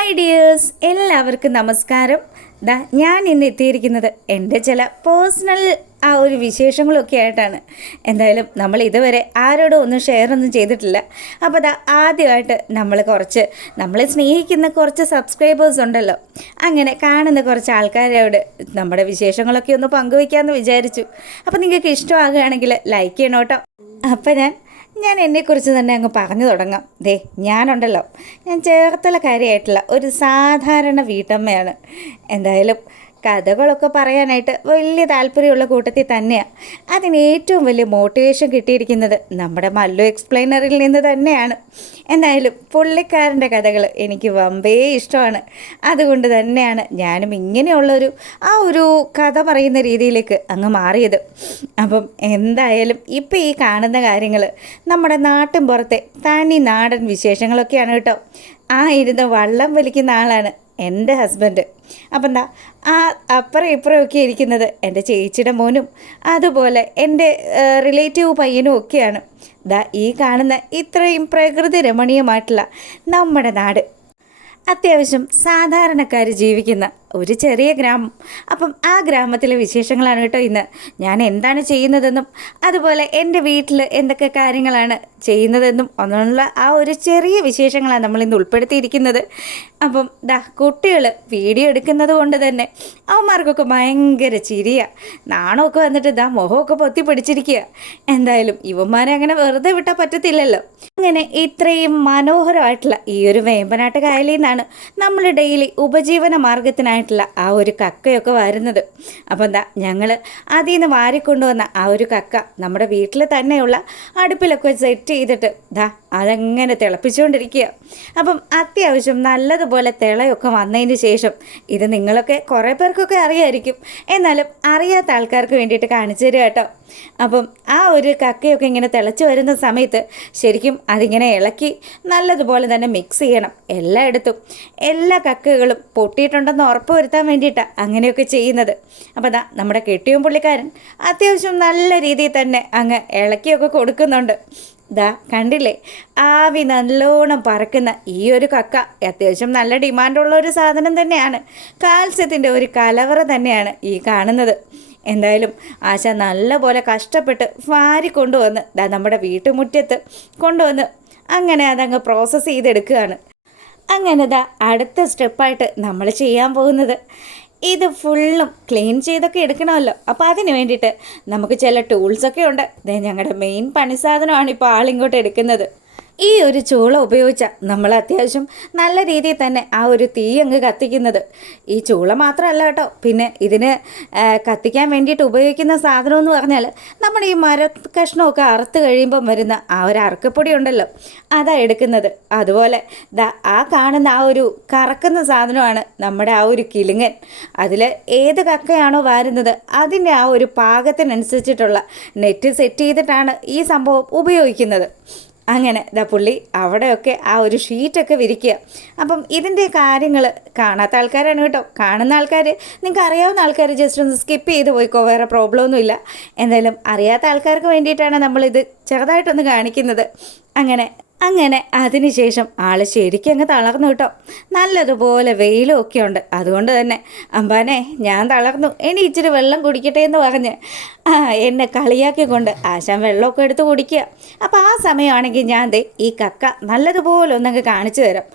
Hi dears, എല്ലാവർക്കും നമസ്കാരം. ഞാൻ ഇന്ന് എത്തിയിരിക്കുന്നത് എൻ്റെ ചില പേഴ്സണൽ ഒരു വിശേഷങ്ങളൊക്കെ ആയിട്ടാണ്. എന്തായാലും നമ്മൾ ഇതുവരെ ആരോടും ഒന്നും ഷെയറൊന്നും ചെയ്തിട്ടില്ല. അപ്പോൾ ആദ്യമായിട്ട് നമ്മളെ സ്നേഹിക്കുന്ന കുറച്ച് സബ്സ്ക്രൈബേഴ്സ് ഉണ്ടല്ലോ, അങ്ങനെ കാണുന്ന കുറച്ച് ആൾക്കാരോട് നമ്മുടെ വിശേഷങ്ങളൊക്കെ ഒന്ന് പങ്കുവയ്ക്കാമെന്ന് വിചാരിച്ചു. അപ്പോൾ നിങ്ങൾക്ക് ഇഷ്ടമാകുകയാണെങ്കിൽ ലൈക്ക് ചെയ്യണം കേട്ടോ. അപ്പോൾ ഞാൻ എന്നെക്കുറിച്ച് തന്നെ അങ്ങ് പറഞ്ഞു തുടങ്ങാം. ഞാനുണ്ടല്ലോ, ഞാൻ ചേർത്തലക്കാരിയായിട്ടുള്ള ഒരു സാധാരണ വീട്ടമ്മയാണ്. എന്തായാലും കഥകളൊക്കെ പറയാനായിട്ട് വലിയ താല്പര്യമുള്ള കൂട്ടത്തിൽ തന്നെയാണ്. അതിന് ഏറ്റവും വലിയ മോട്ടിവേഷൻ കിട്ടിയിരിക്കുന്നത് നമ്മുടെ മല്ലു എക്സ്പ്ലെയിനറിൽ നിന്ന് തന്നെയാണ്. എന്തായാലും പുള്ളിക്കാരൻ്റെ കഥകൾ എനിക്ക് വമ്പേ ഇഷ്ടമാണ്. അതുകൊണ്ട് തന്നെയാണ് ഞാനും ഇങ്ങനെയുള്ളൊരു ഒരു കഥ പറയുന്ന രീതിയിലേക്ക് അങ്ങ് മാറിയത്. അപ്പം എന്തായാലും ഇപ്പം ഈ കാണുന്ന കാര്യങ്ങൾ നമ്മുടെ നാട്ടിൻ പുറത്തെ തനി നാടൻ വിശേഷങ്ങളൊക്കെയാണ് കേട്ടോ. ഇരുന്ന് വള്ളം വലിക്കുന്ന ആളാണ് എൻ്റെ ഹസ്ബൻഡ്. അപ്പം അപ്പുറം ഇപ്പുറമൊക്കെ ഇരിക്കുന്നത് എൻ്റെ ചേച്ചിയുടെ മോനും അതുപോലെ എൻ്റെ റിലേറ്റീവ് പയ്യനും ഒക്കെയാണ്. ഈ കാണുന്ന ഇത്രയും പ്രകൃതി രമണീയമായിട്ടുള്ള നമ്മുടെ നാട്, അത്യാവശ്യം സാധാരണക്കാർ ജീവിക്കുന്ന ഒരു ചെറിയ ഗ്രാമം. അപ്പം ആ ഗ്രാമത്തിലെ വിശേഷങ്ങളാണ് കേട്ടോ ഇന്ന്. ഞാൻ എന്താണ് ചെയ്യുന്നതെന്നും അതുപോലെ എൻ്റെ വീട്ടിൽ എന്തൊക്കെ കാര്യങ്ങളാണ് ചെയ്യുന്നതെന്നും ഒന്നുള്ള ഒരു ചെറിയ വിശേഷങ്ങളാണ് നമ്മളിന്ന് ഉൾപ്പെടുത്തിയിരിക്കുന്നത്. അപ്പം കുട്ടികൾ വീഡിയോ എടുക്കുന്നത് കൊണ്ട് തന്നെ അവന്മാർക്കൊക്കെ ഭയങ്കര ചിരിയാണ്. നാണമൊക്കെ വന്നിട്ട് മുഖമൊക്കെ പൊത്തി പിടിച്ചിരിക്കുക. എന്തായാലും ഇവന്മാരെ അങ്ങനെ വെറുതെ വിട്ടാൽ പറ്റത്തില്ലല്ലോ. അങ്ങനെ ഇത്രയും മനോഹരമായിട്ടുള്ള ഈ ഒരു വേമ്പനാട്ട് കായലിൽ നിന്നാണ് നമ്മൾ ഡെയിലി ഉപജീവന മാർഗത്തിനായിട്ടുള്ള ഒരു കക്കയൊക്കെ വരുന്നത്. അപ്പം ഞങ്ങൾ അതിൽ നിന്ന് വാരിക്കൊണ്ടുവന്ന ഒരു കക്ക നമ്മുടെ വീട്ടിൽ തന്നെയുള്ള അടുപ്പിലൊക്കെ സെറ്റ് ചെയ്തിട്ട് അതങ്ങനെ തിളപ്പിച്ചുകൊണ്ടിരിക്കുക. അപ്പം അത്യാവശ്യം നല്ലതുപോലെ തിളയൊക്കെ വന്നതിന് ശേഷം, ഇത് നിങ്ങളൊക്കെ കുറേ പേർക്കൊക്കെ അറിയായിരിക്കും, എന്നാലും അറിയാത്ത ആൾക്കാർക്ക് വേണ്ടിയിട്ട് കാണിച്ചു തരിക കേട്ടോ. അപ്പം ഒരു കക്കയൊക്കെ ഇങ്ങനെ തിളച്ച് വരുന്ന സമയത്ത് ശരിക്കും അതിങ്ങനെ ഇളക്കി നല്ലതുപോലെ തന്നെ മിക്സ് ചെയ്യണം. എല്ലായിടത്തും എല്ലാ കക്കകളും പൊട്ടിയിട്ടുണ്ടെന്ന് ഉറപ്പ് വരുത്താൻ വേണ്ടിയിട്ടാണ് അങ്ങനെയൊക്കെ ചെയ്യുന്നത്. അപ്പോൾ നമ്മുടെ കെട്ടിയും പുള്ളിക്കാരൻ അത്യാവശ്യം നല്ല രീതിയിൽ തന്നെ അങ്ങ് ഇളക്കിയൊക്കെ കൊടുക്കുന്നുണ്ട്. കണ്ടില്ലേ, ആവി നല്ലോണം പറക്കുന്ന ഈ ഒരു കക്ക അത്യാവശ്യം നല്ല ഡിമാൻഡുള്ള ഒരു സാധനം തന്നെയാണ്. കാൽസ്യത്തിൻ്റെ ഒരു കലവറ തന്നെയാണ് ഈ കാണുന്നത്. എന്തായാലും ആശ നല്ലപോലെ കഷ്ടപ്പെട്ട് വാരിക്കൊണ്ടുവന്ന് നമ്മുടെ വീട്ടുമുറ്റത്ത് കൊണ്ടുവന്ന് അങ്ങനെ അതങ്ങ് പ്രോസസ്സ് ചെയ്തെടുക്കുകയാണ്. അങ്ങനെ അടുത്ത സ്റ്റെപ്പായിട്ട് നമ്മൾ ചെയ്യാൻ പോകുന്നത്, ഇത് ഫുള്ളും ക്ലീൻ ചെയ്തൊക്കെ എടുക്കണമല്ലോ. അപ്പോൾ അതിന് വേണ്ടിയിട്ട് നമുക്ക് ചില ടൂൾസൊക്കെ ഉണ്ട്. ഞങ്ങളുടെ മെയിൻ പണി സാധനമാണ് ഇപ്പോൾ ആളിങ്ങോട്ട് എടുക്കുന്നത്. ഈ ഒരു ചൂള ഉപയോഗിച്ചാൽ നമ്മൾ അത്യാവശ്യം നല്ല രീതിയിൽ തന്നെ ഒരു തീ അങ്ങ് കത്തിക്കുന്നത്. ഈ ചൂള മാത്രമല്ല കേട്ടോ, പിന്നെ ഇതിന് കത്തിക്കാൻ വേണ്ടിയിട്ട് ഉപയോഗിക്കുന്ന സാധനം എന്ന് പറഞ്ഞാൽ നമ്മുടെ ഈ കഷ്ണമൊക്കെ അറുത്ത് കഴിയുമ്പം വരുന്ന ഒരു അറക്കപ്പൊടി ഉണ്ടല്ലോ, അതാണ് എടുക്കുന്നത്. അതുപോലെ കാണുന്ന ഒരു കറക്കുന്ന സാധനമാണ് നമ്മുടെ ഒരു കിലുങ്ങൻ. അതിൽ ഏത് കക്കയാണോ വാരുന്നത് അതിൻ്റെ ഒരു പാകത്തിനനുസരിച്ചിട്ടുള്ള നെറ്റ് സെറ്റ് ചെയ്തിട്ടാണ് ഈ സംഭവം ഉപയോഗിക്കുന്നത്. അങ്ങനെ പുള്ളി അവിടെയൊക്കെ ഒരു ഷീറ്റൊക്കെ വിരിക്കുക. അപ്പം ഇതിൻ്റെ കാര്യങ്ങൾ കാണാത്ത ആൾക്കാരാണ് കേട്ടോ. കാണുന്ന ആൾക്കാർ, നിങ്ങൾക്ക് അറിയാവുന്ന ആൾക്കാർ ജസ്റ്റ് ഒന്ന് സ്കിപ്പ് ചെയ്ത് പോയിക്കോ, വേറെ പ്രോബ്ലമൊന്നുമില്ല. എന്തായാലും അറിയാത്ത ആൾക്കാർക്ക് വേണ്ടിയിട്ടാണ് നമ്മളിത് ചെറുതായിട്ടൊന്ന് കാണിക്കുന്നത്. അങ്ങനെ അതിനുശേഷം ശരിക്കും അങ്ങ് തളർന്നു കേട്ടോ. നല്ലതുപോലെ വെയിലും ഒക്കെ ഉണ്ട്. അതുകൊണ്ട് തന്നെ അമ്പാനെ ഞാൻ തളർന്നു, ഇനി ഇച്ചിരി വെള്ളം കുടിക്കട്ടെ എന്ന് പറഞ്ഞ് എന്നെ കളിയാക്കിക്കൊണ്ട് ആശാൻ വെള്ളമൊക്കെ എടുത്ത് കുടിക്കുക. അപ്പോൾ ആ സമയമാണെങ്കിൽ ഞാൻ ഈ കക്ക നല്ലതുപോലെ ഒന്നങ്ങ് കാണിച്ചു തരാം.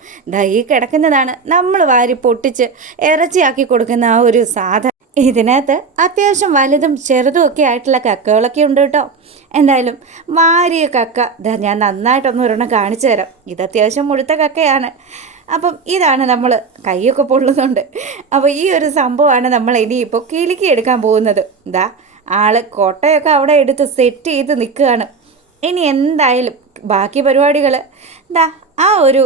ഈ കിടക്കുന്നതാണ് നമ്മൾ വാരി പൊട്ടിച്ച് ഇറച്ചിയാക്കി കൊടുക്കുന്ന ഒരു സാധനം. ഇതിനകത്ത് അത്യാവശ്യം വലുതും ചെറുതും ഒക്കെ ആയിട്ടുള്ള കക്കകളൊക്കെ ഉണ്ട് കേട്ടോ. എന്തായാലും വാരിയ കക്ക ഞാൻ നന്നായിട്ടൊന്ന് ഒരെണ്ണം കാണിച്ചു തരാം. ഇത് അത്യാവശ്യം മുഴുത്ത കക്കയാണ്. അപ്പം ഇതാണ് നമ്മൾ കൈയൊക്കെ പൊള്ളുന്നുണ്ട്. അപ്പോൾ ഈ ഒരു സംഭവമാണ് നമ്മൾ ഇനിയിപ്പോൾ കിലുക്കി എടുക്കാൻ പോകുന്നത്. കോട്ടയൊക്കെ അവിടെ എടുത്ത് സെറ്റ് ചെയ്ത് നിൽക്കുകയാണ്. ഇനി എന്തായാലും ബാക്കി പരിപാടികൾ ഒരു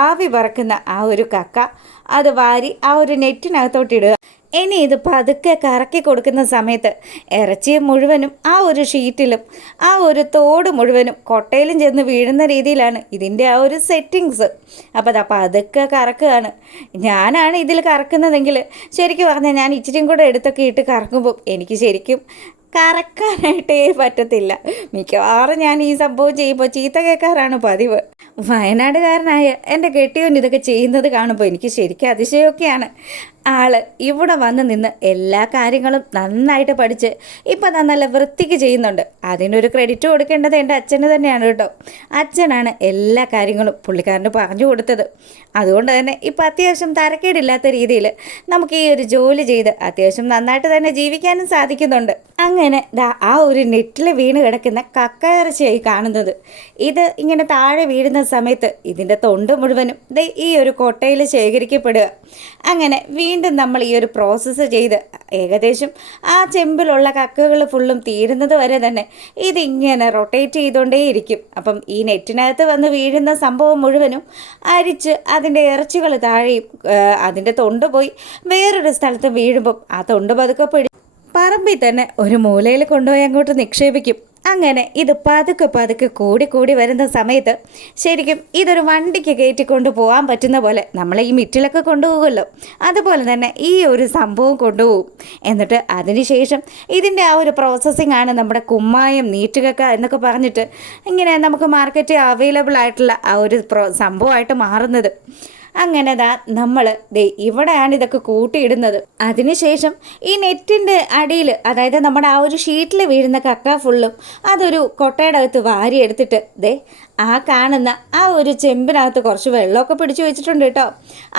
ആവി പറക്കുന്ന ഒരു കക്ക അത് വാരി ഒരു നെറ്റിനകത്തോട്ടിടുക. ഇനി ഇത് പതുക്കെ കറക്കി കൊടുക്കുന്ന സമയത്ത് ഇറച്ചി മുഴുവനും ഒരു ഷീറ്റിലും ഒരു തോട് മുഴുവനും കൊട്ടയിലും ചെന്ന് വീഴുന്ന രീതിയിലാണ് ഇതിൻ്റെ ഒരു സെറ്റിങ്സ്. അപ്പോൾ പതുക്കെ കറക്കുകയാണ്. ഞാനാണ് ഇതിൽ കറക്കുന്നതെങ്കിൽ ശരിക്കും പറഞ്ഞാൽ ഞാൻ ഇച്ചിരിയും കൂടെ എടുത്തൊക്കെ ഇട്ട് കറക്കുമ്പോൾ എനിക്ക് ശരിക്കും കറക്കാനായിട്ടേ പറ്റത്തില്ല. മിക്കവാറും ഞാൻ ഈ സംഭവം ചെയ്യുമ്പോൾ ചീത്ത കേൾക്കാറാണ് പതിവ്. വയനാടുകാരനായ എൻ്റെ കെട്ടിയോൻ ഇതൊക്കെ ചെയ്യുന്നത് കാണുമ്പോൾ എനിക്ക് ശരിക്കും അതിശയമൊക്കെയാണ്. ആള് ഇവിടെ വന്ന് നിന്ന് എല്ലാ കാര്യങ്ങളും നന്നായിട്ട് പഠിച്ച് ഇപ്പം നല്ല വൃത്തിക്ക് ചെയ്യുന്നുണ്ട്. അതിനൊരു ക്രെഡിറ്റ് കൊടുക്കേണ്ടത് എൻ്റെ അച്ഛന് തന്നെയാണ് കേട്ടോ. അച്ഛനാണ് എല്ലാ കാര്യങ്ങളും പുള്ളിക്കാരന് പറഞ്ഞു കൊടുത്തത്. അതുകൊണ്ട് തന്നെ ഇപ്പം അത്യാവശ്യം തരക്കേടില്ലാത്ത രീതിയിൽ നമുക്ക് ഈ ഒരു ജോലി ചെയ്ത് അത്യാവശ്യം നന്നായിട്ട് തന്നെ ജീവിക്കാനും സാധിക്കുന്നുണ്ട്. അങ്ങനെ ആ ഒരു നെറ്റിൽ വീണ് കിടക്കുന്ന കക്കയിറച്ചിയായി കാണുന്നത്. ഇത് ഇങ്ങനെ താഴെ വീഴുന്ന സമയത്ത് ഇതിൻ്റെ തൊണ്ട് മുഴുവനും ഈ ഒരു കൊട്ടയിൽ ശേഖരിക്കപ്പെടുക. അങ്ങനെ വീണ്ടും നമ്മൾ ഈ ഒരു പ്രോസസ്സ് ചെയ്ത് ഏകദേശം ആ ചെമ്പിലുള്ള കക്കകൾ ഫുള്ളും തീരുന്നത് വരെ തന്നെ ഇതിങ്ങനെ റൊട്ടേറ്റ് ചെയ്തുകൊണ്ടേയിരിക്കും. അപ്പം ഈ നെറ്റിനകത്ത് വന്ന് വീഴുന്ന സംഭവം മുഴുവനും അരിച്ച് അതിൻ്റെ ഇറച്ചികൾ താഴെയും അതിൻ്റെ തൊണ്ട് പോയി വേറൊരു സ്ഥലത്ത് വീഴുമ്പം ആ തൊണ്ട് പതുക്കെ പറമ്പിൽ തന്നെ ഒരു മൂലയിൽ കൊണ്ടുപോയി അങ്ങോട്ട് നിക്ഷേപിക്കും. അങ്ങനെ ഇത് പതുക്കെ പതുക്കെ കൂടി വരുന്ന സമയത്ത് ശരിക്കും ഇതൊരു വണ്ടിക്ക് കയറ്റിക്കൊണ്ട് പോകാൻ പറ്റുന്ന പോലെ നമ്മൾ ഈ മിറ്റിലൊക്കെ കൊണ്ടുപോകുമല്ലോ, അതുപോലെ തന്നെ ഈ ഒരു സംഭവം കൊണ്ടുപോകും. എന്നിട്ട് അതിനുശേഷം ഇതിൻ്റെ ആ ഒരു പ്രോസസ്സിംഗ് ആണ് നമ്മുടെ കുമ്മായം, നീറ്റുകക്ക എന്നൊക്കെ പറഞ്ഞിട്ട് ഇങ്ങനെ നമുക്ക് മാർക്കറ്റിൽ അവൈലബിൾ ആയിട്ടുള്ള ആ ഒരു സംഭവമായിട്ട് മാറുന്നത്. അങ്ങനെ നമ്മൾ ഇവിടെയാണ് ഇതൊക്കെ കൂട്ടിയിടുന്നത്. അതിനുശേഷം ഈ നെറ്റിൻ്റെ അടിയിൽ, അതായത് നമ്മുടെ ആ ഒരു ഷീറ്റിൽ വീഴുന്ന കക്ക ഫുള്ളും അതൊരു കൊട്ടയുടെ അകത്ത് വാരിയെടുത്തിട്ട് ആ കാണുന്ന ആ ഒരു ചെമ്പിനകത്ത് കുറച്ച് വെള്ളമൊക്കെ പിടിച്ചു വെച്ചിട്ടുണ്ട് കേട്ടോ.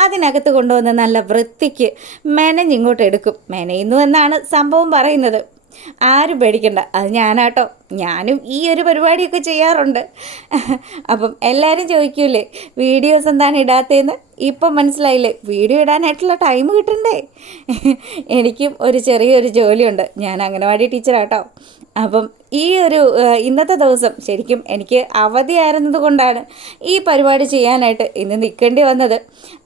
അതിനകത്ത് കൊണ്ടുവന്ന് നല്ല വൃത്തിക്ക് മെനഞ്ഞിങ്ങോട്ട് എടുക്കും. മെനയുന്നു എന്നാണ് സംഭവം പറയുന്നത്. ആരും പേടിക്കണ്ട, അത് ഞാനാട്ടോ. ഞാനും ഈ ഒരു പരിപാടിയൊക്കെ ചെയ്യാറുണ്ട്. അപ്പം എല്ലാവരും ചോദിക്കൂലേ വീഡിയോസ് എന്താണ് ഇടാത്തതെന്ന്. ഇപ്പം മനസ്സിലായില്ലേ, വീഡിയോ ഇടാനായിട്ടുള്ള ടൈം കിട്ടണ്ടേ. എനിക്കും ഒരു ചെറിയൊരു ജോലിയുണ്ട്. ഞാൻ അംഗനവാടി ടീച്ചറാട്ടോ. അപ്പം ഈ ഒരു ഇന്നത്തെ ദിവസം ശരിക്കും എനിക്ക് അവധിയായിരുന്നത് കൊണ്ടാണ് ഈ പരിപാടി ചെയ്യാനായിട്ട് ഇന്ന് നിൽക്കേണ്ടി വന്നത്.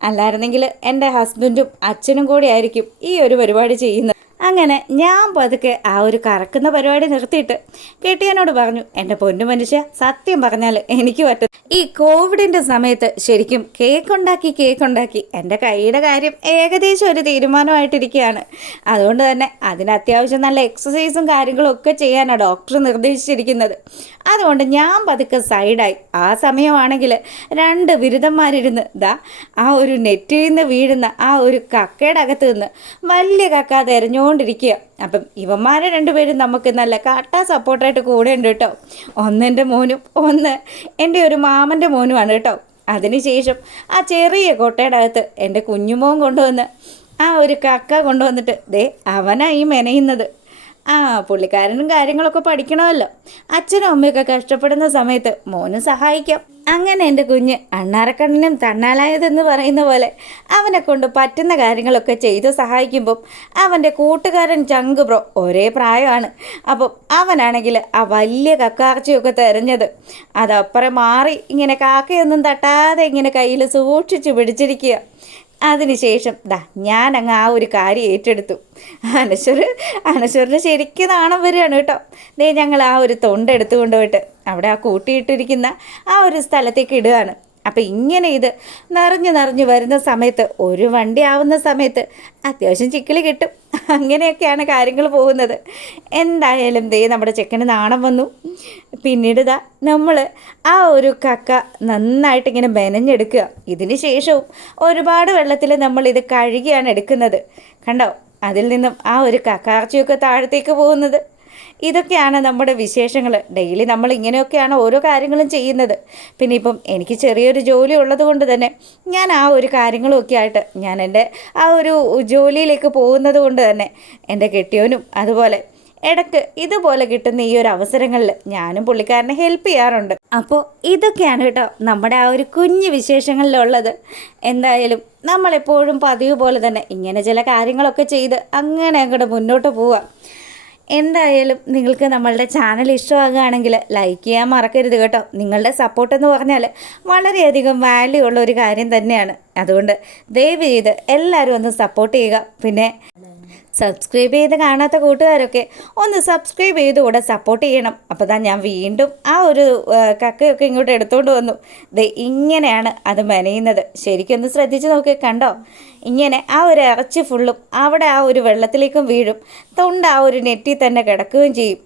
അല്ലായിരുന്നെങ്കിൽ എൻ്റെ ഹസ്ബൻഡും അച്ഛനും കൂടി ആയിരിക്കും ഈ ഒരു പരിപാടി ചെയ്യുന്നത്. അങ്ങനെ ഞാൻ പതുക്കെ ആ ഒരു കറക്കുന്ന പരിപാടി നിർത്തിയിട്ട് കെട്ടിയനോട് പറഞ്ഞു, എൻ്റെ പൊന്നു മനുഷ്യ, സത്യം പറഞ്ഞാൽ എനിക്ക് പറ്റും. ഈ കോവിഡിൻ്റെ സമയത്ത് ശരിക്കും കേക്ക് ഉണ്ടാക്കി എൻ്റെ കൈയുടെ കാര്യം ഏകദേശം ഒരു തീരുമാനമായിട്ടിരിക്കുകയാണ്. അതുകൊണ്ട് തന്നെ അതിന് അത്യാവശ്യം നല്ല എക്സസൈസും കാര്യങ്ങളും ഒക്കെ ചെയ്യാനാണ് ഡോക്ടർ നിർദ്ദേശിച്ചിരിക്കുന്നത്. അതുകൊണ്ട് ഞാൻ പതുക്കെ സൈഡായി. ആ സമയമാണെങ്കിൽ 2 ബിരുദന്മാരിരുന്ന് ആ ഒരു നെറ്റിൽ നിന്ന് വീഴുന്ന ആ ഒരു കക്കയുടെ അകത്ത് നിന്ന് വലിയ കക്ക തിരഞ്ഞുകൊണ്ടിരിക്കുക. അപ്പം ഇവന്മാരെ 2 പേരും നമുക്ക് നല്ല കട്ട സപ്പോർട്ടായിട്ട് കൂടെ ഉണ്ട് കേട്ടോ. ഒന്ന് എൻ്റെ മോനും ഒന്ന് എൻ്റെ ഒരു മാമൻ്റെ മോനുമാണ് കേട്ടോ. അതിനുശേഷം ആ ചെറിയ കൊട്ടയുടെ അകത്ത് എൻ്റെ കുഞ്ഞുമോൻ കൊണ്ടുവന്ന് ആ ഒരു കക്ക കൊണ്ടുവന്നിട്ട് അവനായി മെനയുന്നത്. പുള്ളിക്കാരനും കാര്യങ്ങളൊക്കെ പഠിക്കണമല്ലോ. അച്ഛനും അമ്മയൊക്കെ കഷ്ടപ്പെടുന്ന സമയത്ത് മോനും സഹായിക്കാം. അങ്ങനെ എൻ്റെ കുഞ്ഞ് അണ്ണാറക്കണ്ണനും തണ്ണാലായതെന്ന് പറയുന്ന പോലെ അവനെ കൊണ്ട് പറ്റുന്ന കാര്യങ്ങളൊക്കെ ചെയ്ത് സഹായിക്കുമ്പം അവൻ്റെ കൂട്ടുകാരൻ ചങ്ക് ബ്രോ ഒരേ പ്രായമാണ്. അപ്പം അവനാണെങ്കിൽ ആ വലിയ കക്കാർച്ചയൊക്കെ തിരഞ്ഞത് അതപ്പുറം മാറി ഇങ്ങനെ കാക്കയൊന്നും തട്ടാതെ ഇങ്ങനെ കയ്യിൽ സൂക്ഷിച്ച് പിടിച്ചിരിക്കുക. അതിനുശേഷം ഞാനങ്ങ് ആ ഒരു കാര്യം ഏറ്റെടുത്തു. അനശ്വറിന് ശരിക്കും നാണം വരികയാണ് കേട്ടോ. ഞങ്ങൾ ആ ഒരു തൊണ്ടെടുത്ത് കൊണ്ടുപോയിട്ട് അവിടെ ആ കൂട്ടിയിട്ടിരിക്കുന്ന ആ ഒരു സ്ഥലത്തേക്ക് ഇടുകയാണ്. അപ്പം ഇങ്ങനെ ഇത് നിറഞ്ഞു വരുന്ന സമയത്ത് ഒരു വണ്ടി ആവുന്ന സമയത്ത് അത്യാവശ്യം ചിക്കിളി കിട്ടും. അങ്ങനെയൊക്കെയാണ് കാര്യങ്ങൾ പോകുന്നത്. എന്തായാലും നമ്മുടെ ചെക്കന് നാണം വന്നു. പിന്നീട് നമ്മൾ ആ ഒരു കക്ക നന്നായിട്ടിങ്ങനെ മെനഞ്ഞെടുക്കുക. ഇതിന് ശേഷവും ഒരുപാട് വെള്ളത്തിൽ നമ്മളിത് കഴുകിയാണ് എടുക്കുന്നത്. കണ്ടോ, അതിൽ നിന്നും ആ ഒരു കക്കാർച്ചയൊക്കെ താഴത്തേക്ക് പോകുന്നത്. ഇതൊക്കെയാണ് നമ്മുടെ വിശേഷങ്ങൾ. ഡെയിലി നമ്മൾ ഇങ്ങനെയൊക്കെയാണ് ഓരോ കാര്യങ്ങളും ചെയ്യുന്നത്. പിന്നെ ഇപ്പം എനിക്ക് ചെറിയൊരു ജോലി ഉള്ളത് കൊണ്ട് തന്നെ ഞാൻ ആ ഒരു കാര്യങ്ങളൊക്കെ ആയിട്ട് ഞാൻ എൻ്റെ ആ ഒരു ജോലിയിലേക്ക് പോകുന്നത് കൊണ്ട് തന്നെ എൻ്റെ കെട്ടിയോനും അതുപോലെ ഇടയ്ക്ക് ഇതുപോലെ കിട്ടുന്ന ഈ ഒരു അവസരങ്ങളിൽ ഞാനും പുള്ളിക്കാരനെ ഹെൽപ്പ് ചെയ്യാറുണ്ട്. അപ്പോൾ ഇതൊക്കെയാണ് കേട്ടോ നമ്മുടെ ആ ഒരു കുഞ്ഞു വിശേഷങ്ങളിലുള്ളത്. എന്തായാലും നമ്മളെപ്പോഴും പതിവ് പോലെ തന്നെ ഇങ്ങനെ ചില കാര്യങ്ങളൊക്കെ ചെയ്ത് അങ്ങനെ അങ്ങോട്ട് മുന്നോട്ട് പോവുക. എന്തായാലും നിങ്ങൾക്ക് നമ്മളുടെ ചാനൽ ഇഷ്ടമാകുകയാണെങ്കിൽ ലൈക്ക് ചെയ്യാൻ മറക്കരുത് കേട്ടോ. നിങ്ങളുടെ സപ്പോർട്ടെന്ന് പറഞ്ഞാൽ വളരെയധികം വാല്യൂ ഉള്ള ഒരു കാര്യം തന്നെയാണ്. അതുകൊണ്ട് ദയവ് ചെയ്ത് എല്ലാവരും ഒന്ന് സപ്പോർട്ട് ചെയ്യുക. പിന്നെ സബ്സ്ക്രൈബ് ചെയ്ത് കാണാത്ത കൂട്ടുകാരൊക്കെ ഒന്ന് സബ്സ്ക്രൈബ് ചെയ്ത് കൂടെ സപ്പോർട്ട് ചെയ്യണം. അപ്പോൾ ഞാൻ വീണ്ടും ആ ഒരു കക്കയൊക്കെ ഇങ്ങോട്ട് എടുത്തുകൊണ്ട് വന്നു. ഇങ്ങനെയാണ് അത് മെനയുന്നത്. ശരിക്കൊന്ന് ശ്രദ്ധിച്ച് നോക്കി, കണ്ടോ? ഇങ്ങനെ ആ ഒരു ഇറച്ചി ഫുള്ളും അവിടെ ആ ഒരു വെള്ളത്തിലേക്കും വീഴും, തൊണ്ട ആ ഒരു നെറ്റിൽ തന്നെ കിടക്കുകയും ചെയ്യും.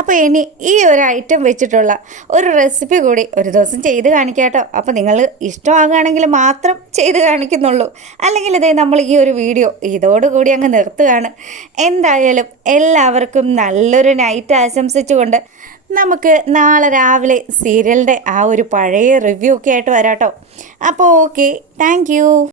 അപ്പോൾ ഇനി ഈ ഒരു ഐറ്റം വെച്ചിട്ടുള്ള ഒരു റെസിപ്പി കൂടി ഒരു ദിവസം ചെയ്ത് കാണിക്കാം കേട്ടോ. അപ്പോൾ നിങ്ങൾ ഇഷ്ടമാകുകയാണെങ്കിൽ മാത്രം ചെയ്ത് കാണിക്കുന്നുള്ളൂ, അല്ലെങ്കിൽ നമ്മൾ ഈ ഒരു വീഡിയോ ഇതോടുകൂടി അങ്ങ് നിർത്തുകയാണ്. എന്തായാലും എല്ലാവർക്കും നല്ലൊരു നൈറ്റ് ആശംസിച്ചുകൊണ്ട് നമുക്ക് നാളെ രാവിലെ സീരിയലിൻ്റെ ആ ഒരു പഴയ റിവ്യൂ ഒക്കെ ആയിട്ട് വരാം കേട്ടോ. അപ്പോൾ ഓക്കെ, താങ്ക്